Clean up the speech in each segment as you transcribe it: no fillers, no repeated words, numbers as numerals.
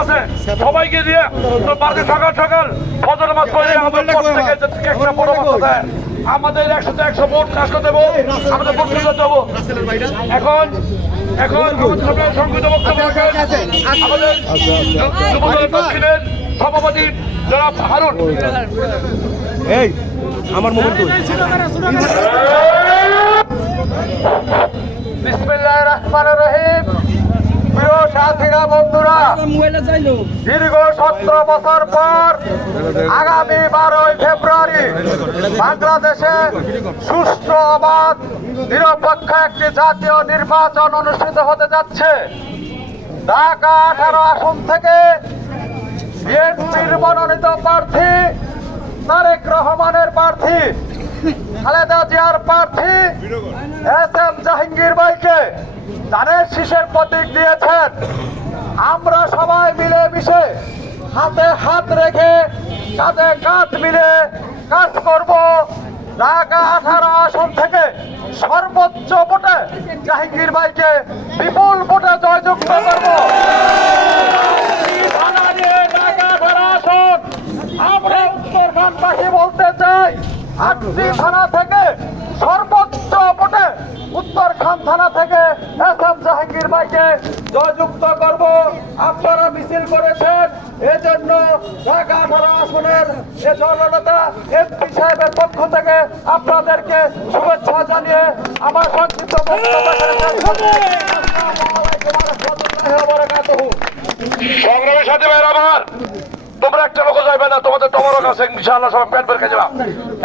আছে সবাইকে দিয়ে তো বাড়ি সকাল সকাল ফজর নামাজ পড়ে আমাদের পক্ষ থেকে একটা পরামর্শ দেয় আমাদের 100 ভোট কাজ করতে দেবো আমাদের ভোট দিতে দেবো এখন আমাদের সংক্ষিপ্ত বক্তব্য রাখেন আমাদের যুবদলের দক্ষিণের সভাপতি জনাব হারুন। এই আমার মোবাইল তো বিসমিল্লাহির রহমানির রহিম। প্রিয় সাথীরা বন্ধুরা, দীর্ঘ 17 বছর পর আগামী 12 ফেব্রুয়ারি বাংলাদেশে সুষ্ঠু অবাধ নিরপেক্ষ একটি জাতীয় নির্বাচন অনুষ্ঠিত হতে যাচ্ছে। ঢাকা 18 আসন থেকে বিএনপির মনোনীত প্রার্থী তারেক রহমানের প্রার্থী খালেদা জিয়ার প্রার্থী এস.এম. জাহাঙ্গীর ভাইকে ধানের শীষের প্রতীক দিয়েছেন। আমরা সবাই মিলেমিশে হাতে হাত রেখে কাঁধে কাঁধ মিলে কাজ করব। ঢাকা 18 আসন থেকে সর্বোচ্চ ভোটে জাহাঙ্গীর ভাইকে বিপুল ভোটে জয়যুক্ত করব। ঢাকা 18 আসন আমরা উত্তরখানবাসী বলতে চাই, 8টি থানা থেকে সর্বোচ্চ ভোটে উত্তরখান থানা থেকে এস.এম. জাহাঙ্গীর ভাইকে জয়যুক্ত করব। আপনারা মিছিল করেছেন, এজন্য ঢাকা 18 আসনের এ জননেতা এমপি সাহেবের পক্ষ থেকে আপনাদেরকে শুভেচ্ছা জানিয়ে আমার সংক্ষিপ্ত বক্তব্য সংগ্রামের সাথে ভাইয়ের আমার তোমরা একটা লোক যাইবে না, তোমাদের তোমারও কাছে ইনশাআল্লাহ সব পেট ভরে খেয়ে যাবা।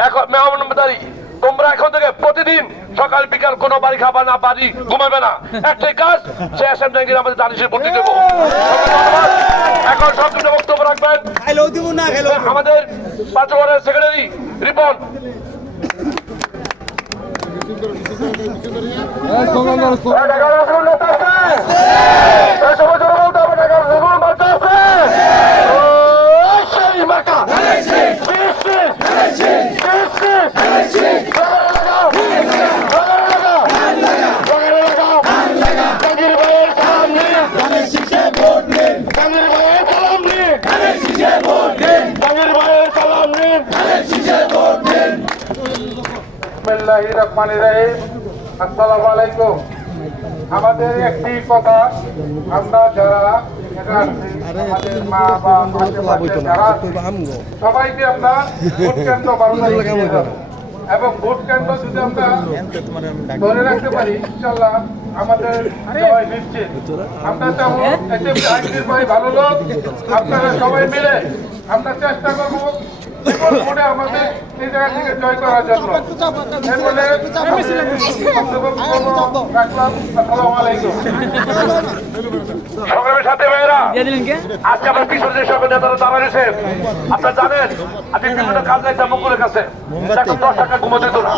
এখন মেহমানদারি তোমরা এখন থেকে প্রতিদিন সকাল বিকাল কোনো বাড়ি খাবার না, বাড়ি ঘুমাবে না, একটাই কাজ সে এস.এম. জাহাঙ্গীর আমাদের দানিশের প্রতীক দেবো। এখন সংক্ষিপ্ত বক্তব্য রাখবেন আমাদের 5 ওয়ার্ডের সেক্রেটারি রিপন। আসসালামু আলাইকুম। আমাদের একটি কথা, আমরা যারা আমাদের মা বা সবাইকে আমরা ভোট কেন্দ্র বারবার এবং ভোট কেন্দ্র যদি আমরা ধরে রাখতে পারি ইনশাল্লাহ আমাদের সবাই নিশ্চিত। আমরা চাবো এস.এম. জাহাঙ্গীর ভাই ভালো লোক, আপনারা সবাই মিলে আমরা চেষ্টা করবো আমাদের এই জায়গা থেকে জয় করার জন্য। সংগ্রামের সাথে ভাইয়েরা, আজকে আমরা কিশোর যে সকল নেতারা দাঁড়া রয়েছে, আপনারা জানেন আমি বিভিন্ন কাজ যাইতাম মুকুলের কাছে, এখন 10 টাকা ঘুমো দিত না।